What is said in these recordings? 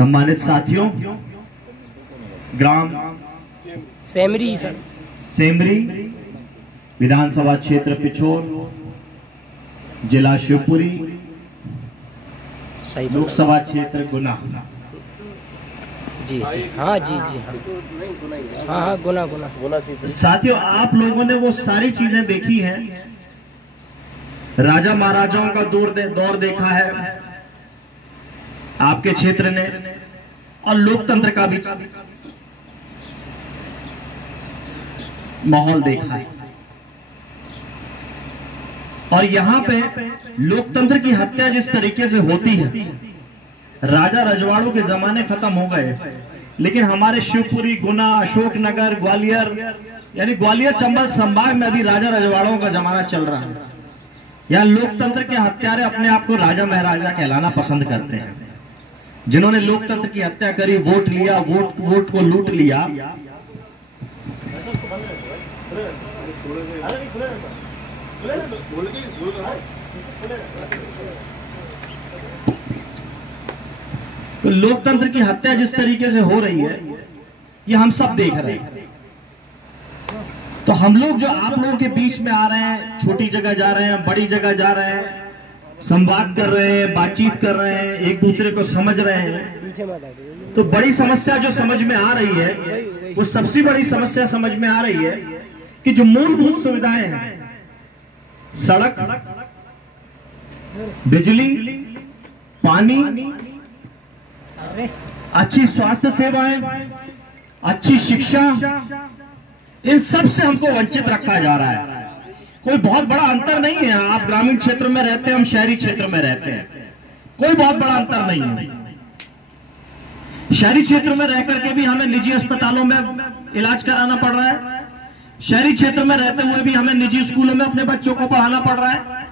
सम्मानित साथियों, ग्राम सेमरी सर सेमरी विधानसभा क्षेत्र पिछोर, जिला शिवपुरी, लोकसभा क्षेत्र गुना। जी जी हाँ जी जी हाँ हाँ गुना गुना। साथियों, आप लोगों ने वो सारी चीजें देखी हैं, राजा महाराजाओं का दौर देखा है आपके क्षेत्र ने, और लोकतंत्र का भी माहौल देखा है। और यहां पे लोकतंत्र की हत्या जिस तरीके से होती है, राजा रजवाड़ों के जमाने खत्म हो गए, लेकिन हमारे शिवपुरी, गुना, अशोकनगर, ग्वालियर, यानी ग्वालियर चंबल संभाग में अभी राजा रजवाड़ों का जमाना चल रहा है। यहाँ लोकतंत्र के हत्यारे अपने आप को राजा महाराजा कहलाना पसंद करते हैं, जिन्होंने लोकतंत्र की हत्या करी, वोट लिया, वोट को लूट लिया। तो लोकतंत्र की हत्या जिस तरीके से हो रही है, ये हम सब देख रहे हैं। तो हम लोग जो आप लोगों के बीच में आ रहे हैं, छोटी जगह जा रहे हैं, बड़ी जगह जा रहे हैं, संवाद कर रहे हैं, बातचीत कर रहे हैं, एक दूसरे को समझ रहे हैं, तो बड़ी समस्या जो समझ में आ रही है, वो सबसे बड़ी समस्या समझ में आ रही है कि जो मूलभूत सुविधाएं हैं, सड़क, बिजली, पानी, अच्छी स्वास्थ्य सेवाएं, अच्छी शिक्षा, इन सब से हमको वंचित रखा जा रहा है। कोई बहुत बड़ा अंतर नहीं है, आप ग्रामीण क्षेत्र में रहते हैं, हम शहरी क्षेत्र में रहते हैं, कोई बहुत बड़ा अंतर नहीं है। शहरी क्षेत्र में रह करके भी हमें निजी अस्पतालों में इलाज कराना पड़ रहा है, शहरी क्षेत्र में रहते हुए भी हमें निजी स्कूलों में अपने बच्चों को पढ़ाना पड़ रहा है,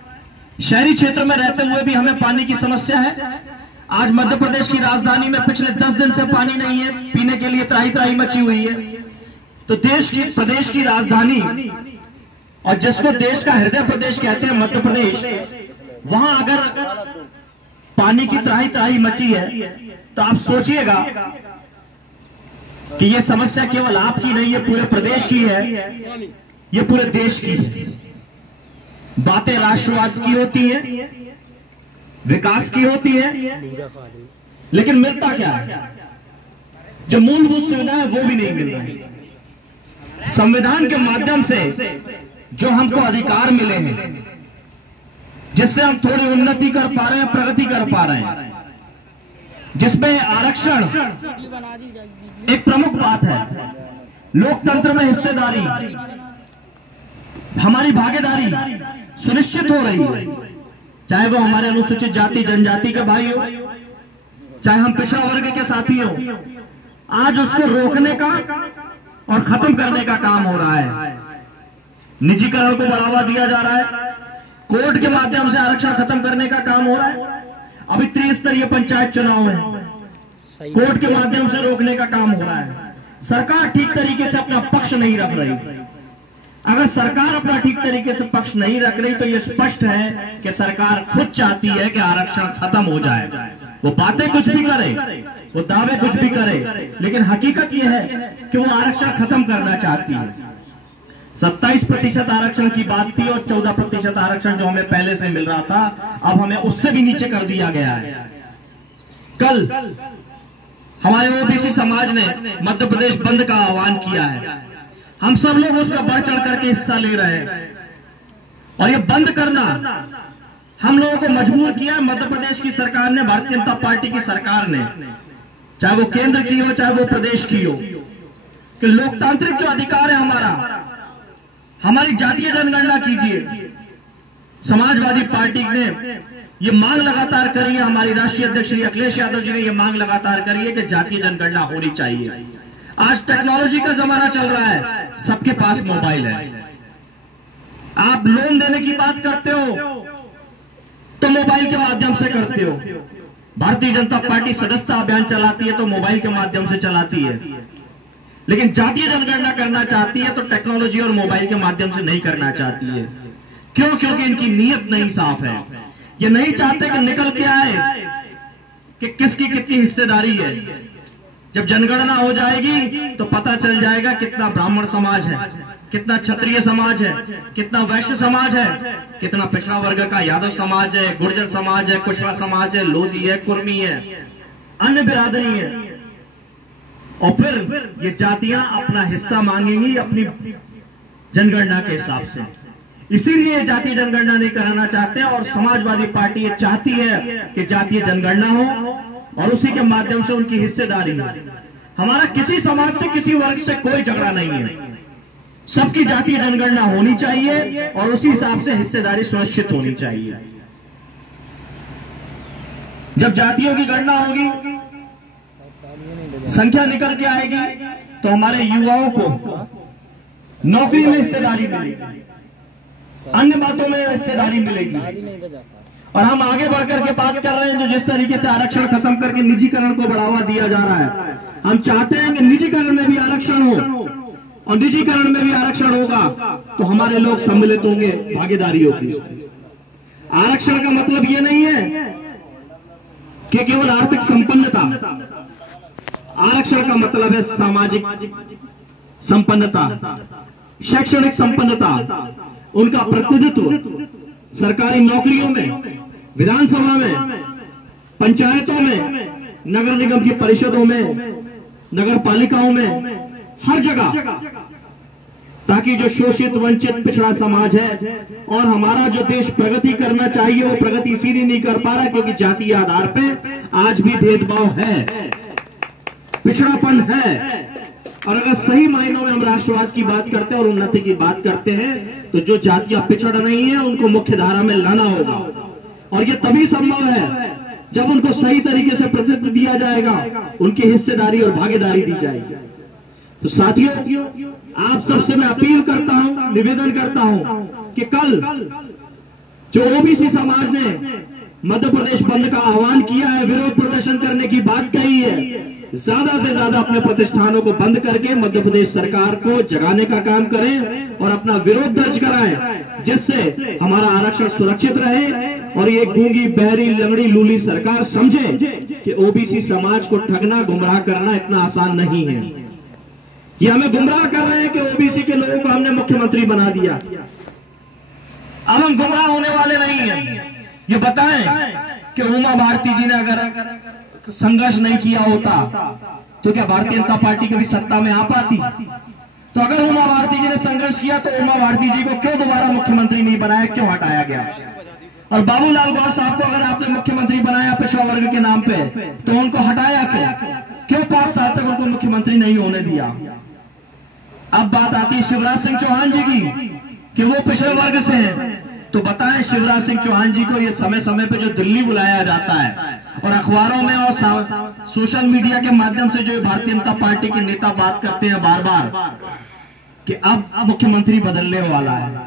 शहरी क्षेत्र में रहते हुए भी हमें पानी की समस्या है। आज मध्य प्रदेश की राजधानी में पिछले 10 दिन से पानी नहीं है, पीने के लिए त्राही त्राही मची हुई है। तो प्रदेश की राजधानी, और जिसको देश का हृदय प्रदेश कहते हैं मध्य प्रदेश, वहां अगर पानी की त्राही त्राही मची है, तो आप सोचिएगा कि ये समस्या केवल आपकी नहीं है, पूरे प्रदेश की है, ये पूरे देश की है। बातें राष्ट्रवाद की होती है, विकास की होती है, लेकिन मिलता क्या है? जो मूलभूत सुविधा है वो भी नहीं मिल रही। संविधान के माध्यम से जो हमको अधिकार मिले हैं, जिससे हम थोड़ी उन्नति कर पा रहे हैं, प्रगति कर पा रहे हैं, जिसमें आरक्षण एक प्रमुख बात है। लोकतंत्र में हिस्सेदारी, हमारी भागीदारी सुनिश्चित हो रही है, चाहे वो हमारे अनुसूचित जाति जनजाति के भाई हो, चाहे हम पिछड़ा वर्ग के साथी हो। आज उसको रोकने का और खत्म करने का काम हो रहा है। निजीकरण को बढ़ावा दिया जा रहा है, कोर्ट के माध्यम से आरक्षण खत्म करने का काम हो रहा है। अभी त्रिस्तरीय पंचायत चुनाव है, कोर्ट के माध्यम से रोकने का काम हो रहा है। सरकार ठीक तरीके से अपना पक्ष नहीं रख रही। अगर सरकार अपना ठीक तरीके से पक्ष नहीं रख रही, तो यह स्पष्ट है कि सरकार खुद चाहती है कि आरक्षण खत्म हो जाए। वो बातें कुछ भी करे, वो दावे कुछ भी करे, लेकिन हकीकत यह है कि वो आरक्षण खत्म करना चाहती है। 27% आरक्षण की बात थी, और 14% आरक्षण जो हमें पहले से मिल रहा था, अब हमें उससे भी नीचे कर दिया गया है। कल हमारे ओबीसी समाज ने मध्य प्रदेश बंद का आह्वान किया है, हम सब लोग उसमें बढ़ चढ़ करके हिस्सा ले रहे हैं, और ये बंद करना हम लोगों को मजबूर किया है मध्य प्रदेश की सरकार ने, भारतीय जनता पार्टी की सरकार ने, चाहे वो केंद्र की हो चाहे वो प्रदेश की हो, कि लोकतांत्रिक जो अधिकार है हमारा, हमारी जातीय जनगणना कीजिए। समाजवादी पार्टी ने ये मांग लगातार करी है, हमारी राष्ट्रीय अध्यक्ष श्री अखिलेश यादव जी ने ये मांग लगातार करी है कि जातीय जनगणना होनी चाहिए। आज टेक्नोलॉजी का जमाना चल रहा है, सबके पास मोबाइल है। आप लोन देने की बात करते हो तो मोबाइल के माध्यम से करते हो। भारतीय जनता पार्टी सदस्यता अभियान चलाती है तो मोबाइल के माध्यम से चलाती है, लेकिन जातीय जनगणना करना चाहती है तो टेक्नोलॉजी और मोबाइल के माध्यम से नहीं करना चाहती है। क्यों? क्योंकि इनकी नीयत नहीं साफ है। ये नहीं चाहते कि निकल के आए कि किसकी कितनी हिस्सेदारी है। जब जनगणना हो जाएगी तो पता चल जाएगा कितना ब्राह्मण समाज है, कितना क्षत्रिय समाज है, कितना वैश्य समाज है, कितना पिछड़ा वर्ग का यादव समाज है, गुर्जर समाज है, कुशवा समाज है, लोधी है, कुर्मी है, अन्य बिरादरी है। और फिर ये जातियां अपना हिस्सा मांगेंगी अपनी जनगणना के हिसाब से। इसीलिए जातीय जनगणना नहीं कराना चाहते और समाजवादी पार्टी ये चाहती है कि जातीय जनगणना हो और उसी के माध्यम से उनकी हिस्सेदारी हो। हमारा किसी समाज से, किसी वर्ग से कोई झगड़ा नहीं है। सबकी जातीय जनगणना होनी चाहिए और उसी हिसाब से हिस्सेदारी सुनिश्चित होनी चाहिए। जब जातियों की गणना होगी, संख्या निकल के आएगी, तो हमारे युवाओं को नौकरी में हिस्सेदारी मिलेगी, अन्य बातों में हिस्सेदारी मिलेगी। और हम आगे बढ़कर के बात कर रहे हैं, जो जिस तरीके से आरक्षण खत्म करके निजीकरण को बढ़ावा दिया जा रहा है, हम चाहते हैं कि निजीकरण में भी आरक्षण हो, और निजीकरण में भी आरक्षण होगा तो हमारे लोग सम्मिलित होंगे, भागीदारी होगी। आरक्षण का मतलब ये नहीं है कि केवल आर्थिक संपन्नता, आरक्षण का मतलब है सामाजिक संपन्नता, शैक्षणिक संपन्नता, उनका प्रतिनिधित्व सरकारी नौकरियों में, विधानसभा में, पंचायतों में, नगर निगम की परिषदों में, नगर पालिकाओं में, हर जगह, ताकि जो शोषित वंचित पिछड़ा समाज है और हमारा जो देश प्रगति करना चाहिए वो प्रगति इसीलिए नहीं कर पा रहा क्योंकि जातीय आधार पे आज भी भेदभाव है, पिछड़ापन है। और अगर सही मायनों में हम राष्ट्रवाद की बात करते हैं और उन्नति की बात करते हैं तो जो जातियां पिछड़ नहीं है उनको मुख्य धारा में लाना होगा। और ये तभी संभव है जब उनको सही तरीके से प्रतिनिधित्व दिया जाएगा, उनकी हिस्सेदारी और भागीदारी दी जाएगी। तो साथियों, आप सबसे मैं अपील करता हूं, निवेदन करता हूं कि कल जो ओबीसी समाज ने मध्य प्रदेश बंद का आह्वान किया है, विरोध प्रदर्शन करने की बात कही है, ज्यादा से ज्यादा अपने प्रतिष्ठानों को बंद करके मध्य प्रदेश सरकार को जगाने का काम करें और अपना विरोध दर्ज कराएं, जिससे हमारा आरक्षण सुरक्षित रहे और ये गूंगी, बहरी, लंगड़ी, लूली सरकार समझे कि ओबीसी समाज को ठगना, गुमराह करना इतना आसान नहीं है। ये हमें गुमराह कर रहे हैं कि ओबीसी के लोगों को हमने मुख्यमंत्री बना दिया। अब हम गुमराह होने वाले नहीं हैं। ये बताएं कि उमा भारती जी ने अगर संघर्ष नहीं किया होता तो क्या भारतीय जनता पार्टी कभी सत्ता में आ पाती? तो अगर उमा भारती जी ने संघर्ष किया तो उमा भारती जी को क्यों दोबारा मुख्यमंत्री नहीं बनाया, क्यों हटाया गया? और बाबूलाल गौर साहब को अगर आपने मुख्यमंत्री बनाया पिछड़ा वर्ग के नाम पे तो उनको हटाया क्यों 5 साल तक उनको मुख्यमंत्री नहीं होने दिया? अब बात आती है शिवराज सिंह चौहान जी की कि वो पिछड़े वर्ग से हैं, तो बताएं शिवराज सिंह चौहान जी को ये समय समय पे जो दिल्ली बुलाया जाता है और अखबारों में और सोशल मीडिया के माध्यम से जो भारतीय जनता पार्टी के नेता बात करते हैं बार बार कि अब मुख्यमंत्री बदलने वाला है,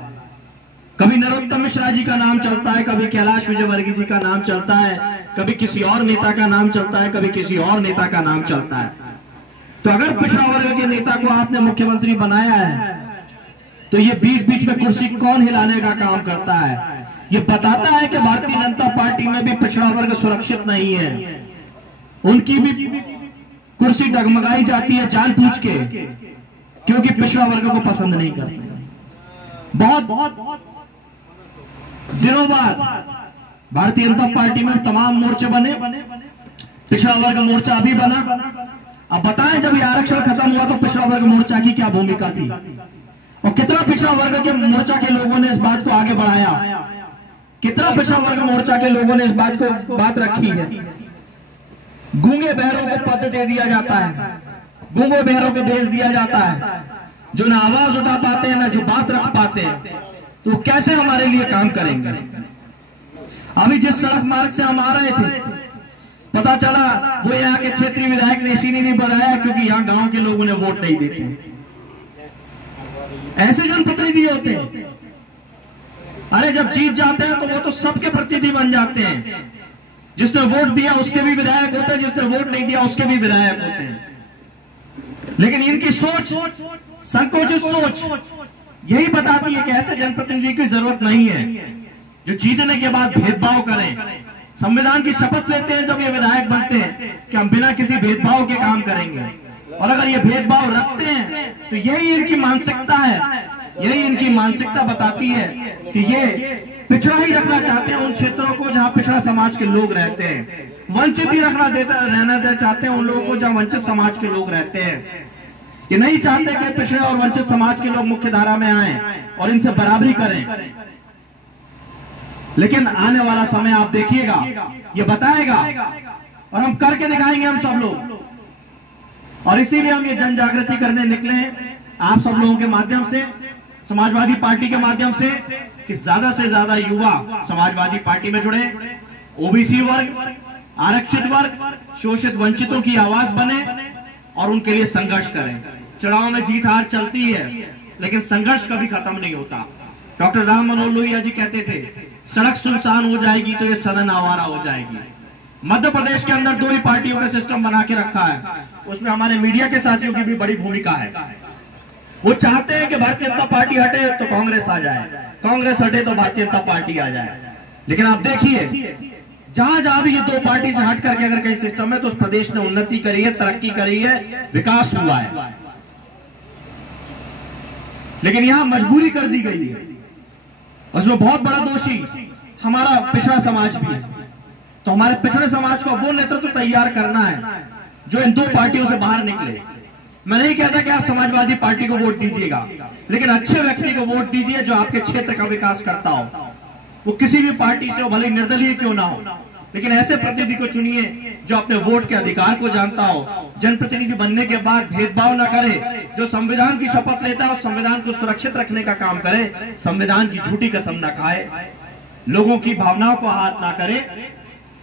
कभी नरोत्तम मिश्रा जी का नाम चलता है, कभी कैलाश विजयवर्गीय जी का नाम चलता है, कभी किसी और नेता का नाम चलता है, कभी किसी और नेता का नाम चलता है। तो अगर पिछड़ा वर्ग के नेता को आपने मुख्यमंत्री बनाया है तो ये बीच बीच में कुर्सी कौन हिलाने का काम करता है? ये बताता है कि भारतीय जनता पार्टी में भी पिछड़ा वर्ग सुरक्षित नहीं है, उनकी भी कुर्सी डगमगाई जाती है जानबूझ के, क्योंकि पिछड़ा वर्ग को पसंद नहीं करते। बहुत दिनों बाद भारतीय जनता पार्टी में तमाम मोर्चे बने, पिछड़ा वर्ग मोर्चा अभी बना। अब बताएं जब ये आरक्षण खत्म हुआ तो पिछड़ा वर्ग मोर्चा की क्या भूमिका थी और कितना पिछड़ा वर्ग के मोर्चा के लोगों ने इस बात को आगे बढ़ाया, कितना पिछड़ा वर्ग मोर्चा के लोगों ने इस बात रखी है। गूंगे बहरों को पद दे दिया जाता है, गूंगे बहरों को भेज दिया जाता है, जो ना आवाज उठा पाते हैं ना जो बात रख पाते हैं, तो कैसे हमारे लिए काम करेंगे? अभी जिस सड़क मार्ग से हम आ रहे थे पता चला वो यहाँ के क्षेत्रीय विधायक ने इसीलिए नहीं बनाया क्योंकि यहाँ गांव के लोग उन्हें वोट नहीं देते। ऐसे जनप्रतिनिधि होते हैं। अरे जब जीत जाते हैं तो वो तो सबके प्रतिनिधि बन जाते हैं, जिसने वोट दिया उसके भी विधायक होते हैं, जिसने वोट नहीं दिया उसके भी विधायक होते हैं। लेकिन इनकी सोच, संकोचित सोच यही बताती है कि ऐसे जनप्रतिनिधि की जरूरत नहीं है जो जीतने के बाद भेदभाव करें, संविधान की शपथ लेते हैं जब ये विधायक बनते हैं कि हम बिना किसी भेदभाव के काम करेंगे, और अगर ये भेदभाव रखते हैं तो यही इनकी मानसिकता है, यही इनकी मानसिकता बताती है कि ये पिछड़ा ही रखना चाहते हैं उन क्षेत्रों को जहां पिछड़ा समाज के लोग रहते हैं, वंचित ही रहना चाहते हैं उन लोगों को जहां वंचित समाज के लोग रहते हैं। ये नहीं चाहते कि पिछड़े और वंचित समाज के लोग मुख्य धारा में आए और इनसे बराबरी करें। लेकिन आने वाला समय आप देखिएगा, ये बताएगा और हम करके दिखाएंगे हम सब लोग। और इसीलिए हम ये जन जागृति करने निकले हैं आप सब लोगों के माध्यम से, समाजवादी पार्टी के माध्यम से, कि ज्यादा से ज्यादा युवा समाजवादी पार्टी में जुड़े, ओबीसी वर्ग, आरक्षित वर्ग, शोषित वंचितों की आवाज बने और उनके लिए संघर्ष करें। चुनाव में जीत हार चलती है लेकिन संघर्ष कभी खत्म नहीं होता। डॉक्टर राम मनोहर लोहिया जी कहते थे, सड़क सुनसान हो जाएगी तो ये सदन आवारा हो जाएगी। मध्य प्रदेश के अंदर 2 ही पार्टियों का सिस्टम बना के रखा है, उसमें हमारे मीडिया के साथियों की भी बड़ी भूमिका है। वो चाहते हैं कि भारतीय जनता पार्टी हटे तो कांग्रेस आ जाए, कांग्रेस हटे तो भारतीय जनता पार्टी आ जाए। लेकिन आप देखिए जहां जहां भी ये 2 पार्टी से हट करके अगर कहीं सिस्टम है तो उस प्रदेश ने उन्नति करी है, तरक्की करी है, विकास हुआ है। लेकिन यहां मजबूरी कर दी गई है, उसमें बहुत बड़ा दोषी हमारा पिछड़ा समाज भी है। तो हमारे पिछड़े समाज को वो नेतृत्व तैयार करना है जो इन 2 पार्टियों से बाहर निकले। मैं नहीं कहता कि आप समाजवादी पार्टी को वोट दीजिएगा, लेकिन अच्छे व्यक्ति को वोट दीजिए जो आपके क्षेत्र का विकास करता हो। वो किसी भी पार्टी से हो, भले निर्दलीय क्यों ना हो, लेकिन ऐसे प्रतिनिधि को चुनिए जो अपने वोट के अधिकार को जानता हो, जनप्रतिनिधि बनने के बाद भेदभाव ना करे, जो संविधान की शपथ लेता है और संविधान को सुरक्षित रखने का काम करे, संविधान की झूठी कसम ना खाए, लोगों की भावनाओं को हाथ ना करे,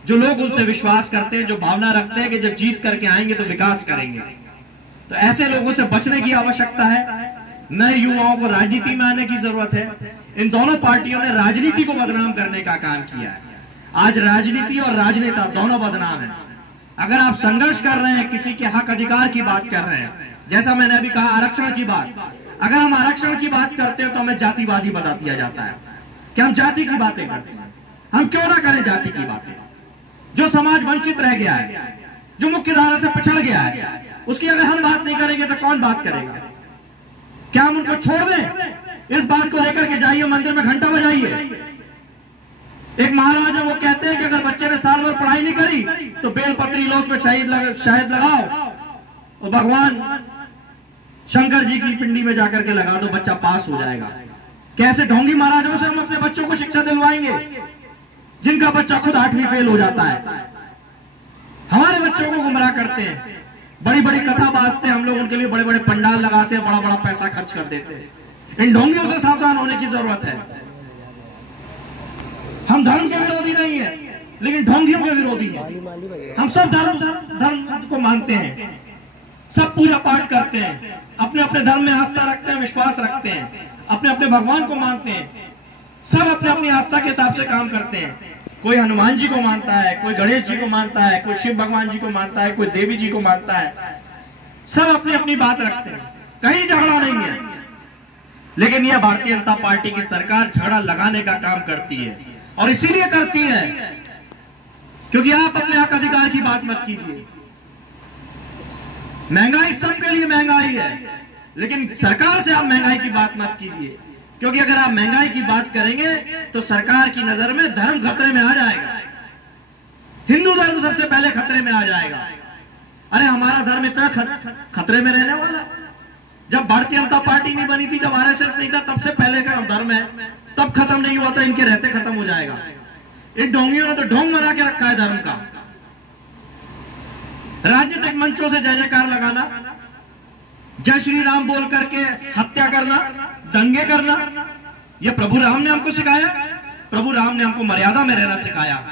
जो लोग उनसे विश्वास करते हैं, जो भावना रखते हैं कि जब जीत करके आएंगे तो विकास करेंगे। तो ऐसे लोगों से बचने की आवश्यकता है। नए युवाओं को राजनीति में आने की जरूरत है। इन दोनों पार्टियों ने राजनीति को बदनाम करने का काम किया है। आज राजनीति और राजनेता दोनों बदनाम है। अगर आप संघर्ष कर रहे हैं, किसी के हक अधिकार की बात कर रहे हैं, जैसा मैंने अभी कहा आरक्षण की बात, अगर हम आरक्षण की बात करते हैं तो हमें जातिवादी बता दिया जाता है कि हम जाति की बातें करते हैं। हम क्यों ना करें जाति की बातें? जो समाज वंचित रह गया है, जो मुख्य धारा से पिछड़ गया है, उसकी अगर हम बात नहीं करेंगे तो कौन बात करेगा? क्या हम उनको छोड़ दें? इस बात को लेकर के जाइए, मंदिर में घंटा बजाइए। एक महाराज है, वो कहते हैं कि अगर बच्चे ने साल भर पढ़ाई नहीं करी तो बेलपत्री लो, उसमें शहद लगाओ और भगवान शंकर जी की पिंडी में जाकर के लगा दो, बच्चा पास हो जाएगा। कैसे ढोंगी महाराजों से हम अपने बच्चों को शिक्षा दिलवाएंगे जिनका बच्चा खुद 8वीं फेल हो जाता है? हमारे बच्चों को गुमराह करते हैं, बड़ी बड़ी कथा बाजते हैं, हम लोग उनके लिए बड़े बड़े पंडाल लगाते हैं, बड़ा बड़ा पैसा खर्च कर देते हैं। इन ढोंगियों से सावधान होने की जरूरत है। हम धर्म के विरोधी नहीं है, लेकिन ढोंगियों के विरोधी हैं। हम सब धर्म को मानते हैं, सब पूजा पाठ करते हैं, अपने अपने धर्म में आस्था रखते हैं, विश्वास रखते हैं, अपने अपने भगवान को मानते हैं, सब अपने अपनी आस्था के हिसाब से काम करते हैं। कोई हनुमान जी को मानता है, कोई गणेश जी को मानता है, कोई शिव भगवान जी को मानता है, कोई देवी जी को मानता है, सब अपनी अपनी बात रखते हैं, कहीं झगड़ा नहीं है। लेकिन यह भारतीय जनता पार्टी की सरकार झगड़ा लगाने का काम करती है, और इसीलिए करती है क्योंकि आप अपने हक अधिकार की बात मत कीजिए। महंगाई सबके लिए महंगाई है, लेकिन सरकार से आप महंगाई की बात मत कीजिए, क्योंकि अगर आप महंगाई की बात करेंगे तो सरकार की नजर में धर्म खतरे में आ जाएगा, हिंदू धर्म सबसे पहले खतरे में आ जाएगा। अरे हमारा धर्म इतना खतरे में रहने वाला? जब भारतीय जनता पार्टी नहीं बनी थी, जब आरएसएस नहीं था, तब से पहले का धर्म है, तब खत्म नहीं हुआ तो इनके रहते खत्म हो जाएगा। इन ढोंगियों ने तो ढोंग बना के रखा है धर्म का। राजनीतिक मंचों से जय जयकार लगाना, जय श्री राम बोल करके हत्या करना, दंगे करना, यह प्रभु राम ने हमको सिखाया। प्रभु राम ने हमको मर्यादा में रहना सिखाया,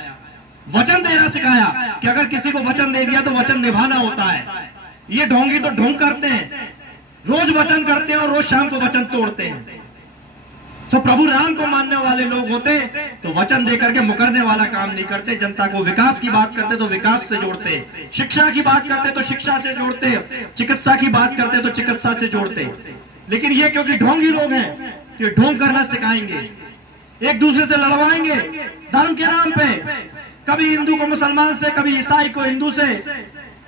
वचन देना सिखाया कि अगर किसी को वचन दे दिया तो वचन निभाना होता है। ये ढोंगी तो ढोंग करते हैं, रोज वचन करते हैं और रोज शाम को वचन तोड़ते हैं। तो प्रभु राम को मानने वाले लोग होते तो वचन देकर के मुकरने वाला काम नहीं करते, जनता को विकास की बात करते तो विकास से जोड़ते, शिक्षा की बात करते तो शिक्षा से जोड़ते, चिकित्सा की बात करते तो चिकित्सा से जोड़ते। लेकिन ये क्योंकि ढोंगी लोग हैं, ये ढोंग करना सिखाएंगे, एक दूसरे से लड़वाएंगे धर्म के नाम पे। कभी हिंदू को मुसलमान से, कभी ईसाई को हिंदू से,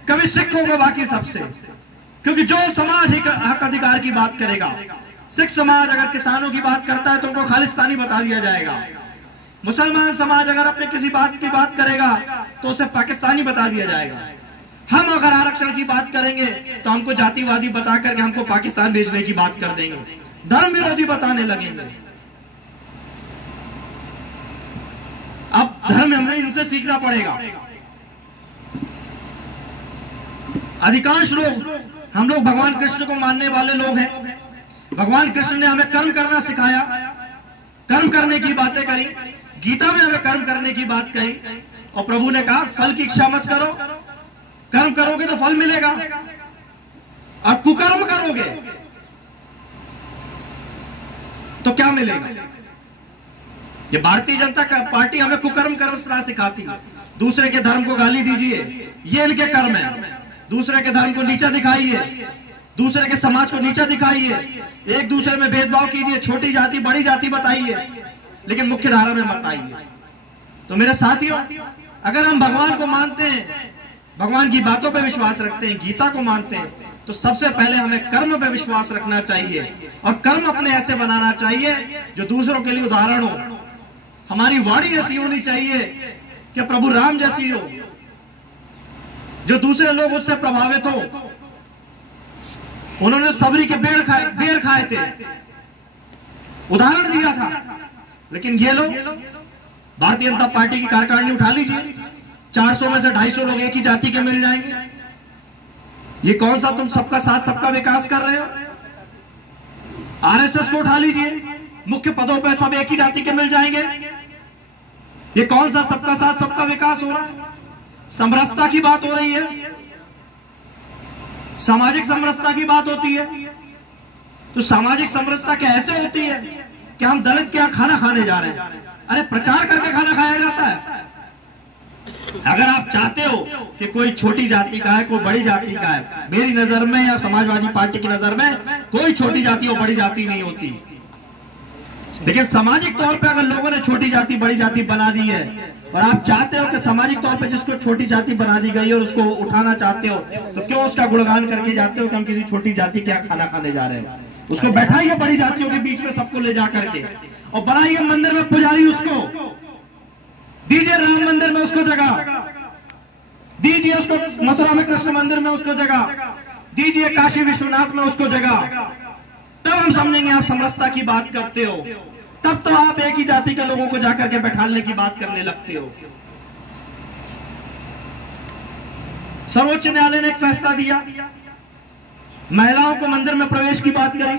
कभी सिखों को बाकी सबसे। क्योंकि जो समाज ही हक अधिकार की बात करेगा, सिख समाज अगर किसानों की बात करता है तो उनको खालिस्तानी बता दिया जाएगा। मुसलमान समाज अगर अपने किसी बात की बात करेगा तो उसे पाकिस्तानी बता दिया जाएगा। हम अगर आरक्षण की बात करेंगे तो हमको जातिवादी बता करके हमको पाकिस्तान भेजने की बात कर देंगे, धर्म विरोधी बताने लगेंगे। अब धर्म हमें इनसे सीखना पड़ेगा। अधिकांश लोग, हम लोग भगवान कृष्ण को मानने वाले लोग हैं। भगवान कृष्ण ने हमें कर्म करना सिखाया, कर्म करने की बातें करी, गीता में हमें कर्म करने की बात कही, और प्रभु ने कहा फल की इच्छा मत करो, कर्म करोगे तो फल मिलेगा, और कुकर्म करोगे तो क्या मिलेगा। ये भारतीय जनता पार्टी हमें कुकर्म कर्म सिखाती है। दूसरे के धर्म को गाली दीजिए, ये इनके कर्म है। दूसरे के धर्म को नीचा दिखाइए, दूसरे के समाज को नीचा दिखाइए, एक दूसरे में भेदभाव कीजिए, छोटी जाति बड़ी जाति बताइए, लेकिन मुख्य धारा में मत आइए। तो मेरे साथियों, अगर हम भगवान को मानते हैं, भगवान की बातों पे विश्वास रखते हैं, गीता को मानते हैं, तो सबसे पहले हमें कर्म पे विश्वास रखना चाहिए, और कर्म अपने ऐसे बनाना चाहिए जो दूसरों के लिए उदाहरण हो। हमारी वाणी ऐसी होनी चाहिए कि प्रभु राम जैसी हो, जो दूसरे लोग उससे प्रभावित हो। उन्होंने सबरी के बेर खाए थे, उदाहरण दिया था, लेकिन ये लोग, भारतीय जनता पार्टी की कार्यकारिणी उठा लीजिए, 400 में से 250 लोग एक ही जाति के मिल जाएंगे। ये कौन सा तुम सबका साथ सबका विकास कर रहे हो। आरएसएस को उठा लीजिए, मुख्य पदों पर सब एक ही जाति के मिल जाएंगे। ये कौन सा सबका साथ सबका विकास हो रहा है। समरसता की बात हो रही है, सामाजिक समरसता की बात होती है। तो सामाजिक समरसता क्या ऐसे होती है कि हम दलित के यहां खाना खाने जा रहे हैं। अरे प्रचार करके खाना खाया जाता है। अगर आप चाहते हो कि कोई छोटी जाति का है, कोई बड़ी जाति का है, मेरी नजर में या समाजवादी पार्टी की नजर में कोई छोटी जाति और बड़ी जाति नहीं होती। लेकिन सामाजिक तौर पे अगर लोगों ने छोटी जाति बड़ी जाति बना दी है, और आप चाहते हो कि सामाजिक तौर पे जिसको छोटी जाति बना दी गई है और उसको उठाना चाहते हो, तो क्यों उसका गुणगान करके जाते हो कि हम किसी छोटी जाति के यहाँ खाना खाने जा रहे हैं। उसको बैठाइए बड़ी जातियों के बीच में, सबको ले जा करके, और बनाइए मंदिर में पुजारी, उसको दीजिए राम मंदिर में उसको जगह, दीजिए उसको मथुरा में कृष्ण मंदिर में उसको जगह, दीजिए काशी विश्वनाथ में उसको जगह। तब हम समझेंगे आप समरसता की बात करते हो। तब तो आप एक ही जाति के लोगों को जाकर के बैठाने की बात करने लगते हो। सर्वोच्च न्यायालय ने एक फैसला दिया, महिलाओं को मंदिर में प्रवेश की बात करी,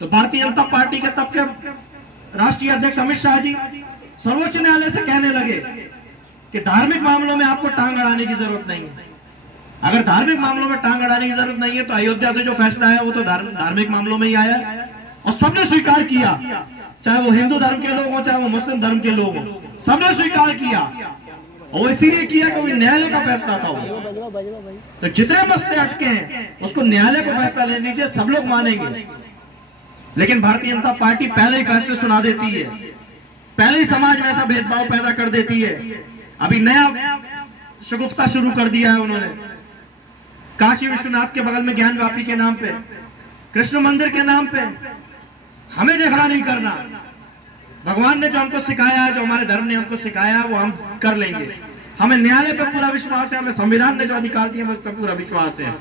तो भारतीय जनता पार्टी के तब के राष्ट्रीय अध्यक्ष अमित शाह जी सर्वोच्च न्यायालय से कहने लगे कि धार्मिक मामलों में आपको टांग अड़ाने की जरूरत नहीं है। अगर धार्मिक मामलों में टांग अड़ाने की जरूरत नहीं है तो अयोध्या से जो फैसला आया वो तो धार्मिक मामलों में ही आया, और सबने स्वीकार किया, चाहे वो हिंदू धर्म के लोग हो, चाहे वो मुस्लिम धर्म के लोग हो, सबने स्वीकार किया। और इसीलिए किया क्योंकि न्यायालय का फैसला था वो। तो जितने मसले अटके हैं उसको न्यायालय को फैसला ले दीजिए, सब लोग मानेंगे। लेकिन भारतीय जनता पार्टी पहले ही फैसले सुना देती है, पहले ही समाज में ऐसा भेदभाव पैदा कर देती है। अभी नया शगुफ्ता शुरू कर दिया है उन्होंने, काशी विश्वनाथ के बगल में ज्ञानवापी के नाम पे, कृष्ण मंदिर के नाम पे हमें झगड़ा नहीं करना। भगवान ने जो हमको सिखाया है, जो हमारे धर्म ने हमको सिखाया है, वो हम कर लेंगे। हमें न्यायालय पर पूरा विश्वास है, हमें संविधान ने जो अधिकार दिए उस पर पूरा विश्वास है।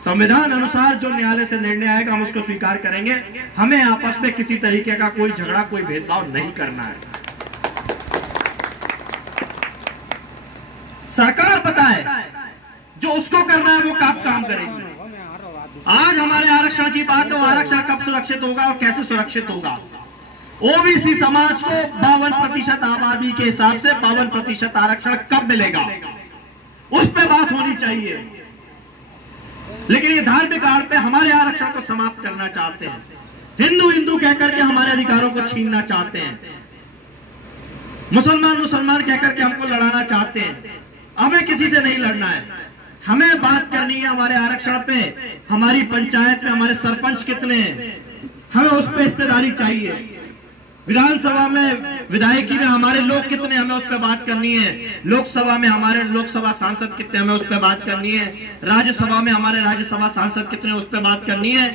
संविधान अनुसार जो न्यायालय से निर्णय आएगा हम उसको स्वीकार करेंगे। हमें आपस में किसी तरीके का कोई झगड़ा, कोई भेदभाव नहीं करना है। सरकार बताए जो उसको करना है वो काम करेगी। आज हमारे आरक्षण की बात है, आरक्षण कब सुरक्षित होगा और कैसे सुरक्षित होगा। ओबीसी समाज को 52% आबादी के हिसाब से 52% आरक्षण कब मिलेगा, उस पे बात होनी चाहिए। लेकिन ये धार्मिक आड़ पे हमारे आरक्षण को समाप्त करना चाहते हैं, हिंदू हिंदू कहकर के हमारे अधिकारों को छीनना चाहते हैं, मुसलमान मुसलमान कहकर के हमको लड़ाना चाहते हैं। हमें किसी से नहीं लड़ना है, हमें बात करनी है हमारे आरक्षण पे। हमारी पंचायत में हमारे सरपंच कितने हैं, हमें उस पे हिस्सेदारी चाहिए। विधानसभा में विधायकी में हमारे लोग कितने, हमें उस पर बात करनी है। लोकसभा में हमारे लोकसभा सांसद कितने, हमें उस पर बात करनी है। राज्यसभा में हमारे राज्यसभा सांसद कितने, उस पर बात करनी है।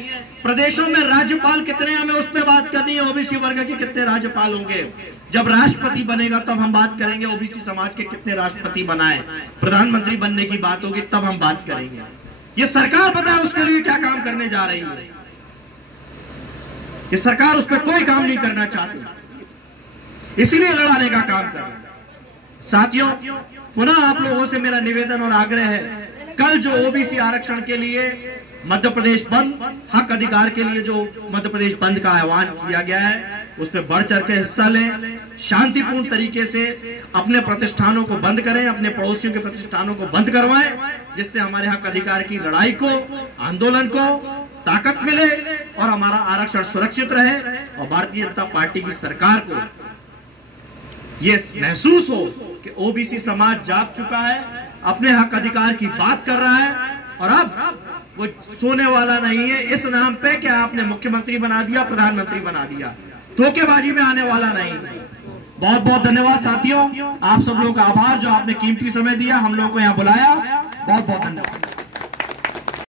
प्रदेशों में राज्यपाल कितने, हमें उस पर बात करनी है। ओबीसी वर्ग के कितने राज्यपाल होंगे। जब राष्ट्रपति बनेगा तब हम बात करेंगे ओबीसी समाज के कितने राष्ट्रपति बनाए। प्रधानमंत्री बनने की बात होगी तब हम बात करेंगे। ये सरकार पता है उसके लिए क्या काम करने जा रही है। ये सरकार उस पर कोई काम नहीं करना चाहती, इसीलिए लड़ाने का काम कर रही है। साथियों, पुनः आप लोगों से मेरा निवेदन और आग्रह है, कल जो ओबीसी आरक्षण के लिए मध्य प्रदेश बंद, हक अधिकार के लिए जो मध्य प्रदेश बंद का आह्वान किया गया है, उस पर बढ़ चढ़ के हिस्सा लें। शांतिपूर्ण तरीके से अपने प्रतिष्ठानों को बंद करें, अपने पड़ोसियों के प्रतिष्ठानों को बंद करवाएं, जिससे हमारे हक अधिकार की लड़ाई को, आंदोलन को ताकत मिले और हमारा आरक्षण सुरक्षित रहे और भारतीय जनता पार्टी की सरकार को ये महसूस हो कि ओबीसी समाज जाग चुका है, अपने हक अधिकार की बात कर रहा है और अब वो सोने वाला नहीं है इस नाम पे कि आपने मुख्यमंत्री बना दिया, प्रधानमंत्री बना दिया। धोखेबाजी में आने वाला नहीं। बहुत बहुत धन्यवाद साथियों, आप सब लोगों का आभार जो आपने कीमती समय दिया, हम लोगों को यहाँ बुलाया। बहुत बहुत धन्यवाद।